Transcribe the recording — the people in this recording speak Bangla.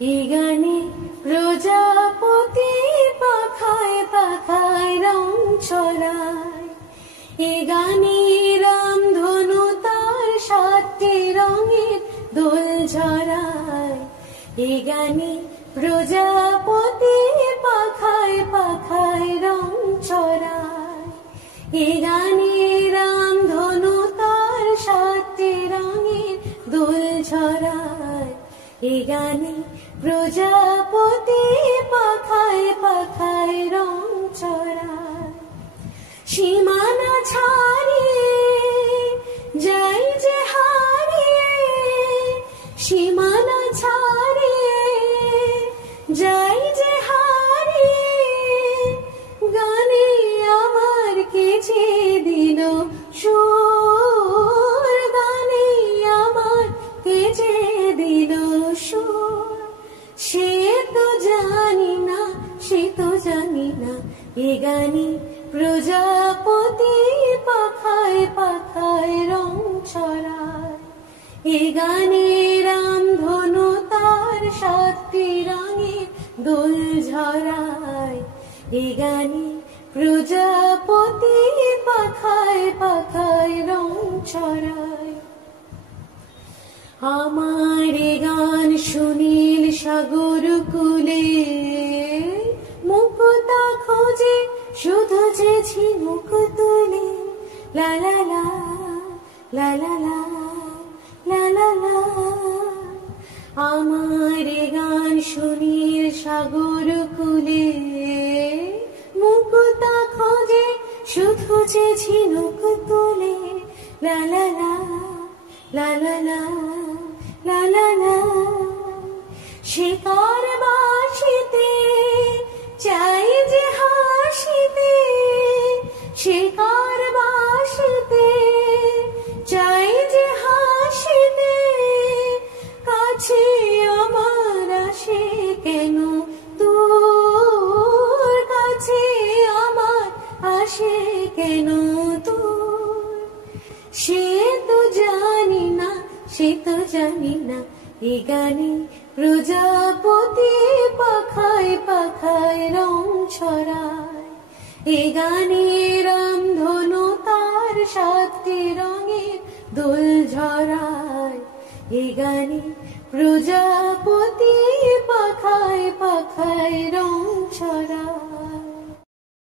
এ গানে প্রজাপতি পাখায় পাখায় রং ছড়ায়, এ গানে রামধনু তার 7টি রঙের দোল ঝরায়। এ গানে প্রজাপতি পাখায় পাখায় রং ছড়ায়, এ গানে রামধনু তার 7টি রঙের দোল ঝরায়। এ গানে প্রজাপতি পাখায় পাখায় রং ছড়ায়। সীমানা ছাড়িয়ে যাই যে হারিয়ে, সীমানা ছাড়িয়ে যাই যে হারিয়ে, গানে আমার কে যে দিল সুর, গানে আমার কে যে দিল সুর। সে তো জানি না, সে তো জানি না, এ গানে প্রজাপতি পাখায় পাখায় রং ছড়ায়। এ গানে রামধনু তার 7টি রঙের দোল ঝরায়। এ গানে প্রজাপতি পাখায় পাখায় রং ছড়ায়। আমার এ গান সুনীল সাগর কূলে, মুক্তা খোঁজে শুধু যে ঝিনুক তুলে। লা লা লা লা লা লা লা লা লা। আমার এ গান সুনীল সাগর কূলে, মুক্তা খোঁজে শুধু যে ঝিনুক তুলে। লা লা লা লা লা লা লা লা লা। শিকার বাসিতে চাই যে হাসিতে, শিকার বাসিতে চাই যে হাসিতে, কাছে আমার আসে কেন তোর, কাছে আমার আসে কেন তোর। সে তো জানি না, সে তো জানি না, এ গানে প্রজাপতি পাখায় পাখায় রং ছড়ায়। এ গানে রামধনু তার 7টি রঙের দোল ঝরায়। এ গানে প্রজাপতি পাখায় পাখায় রং ছড়ায়।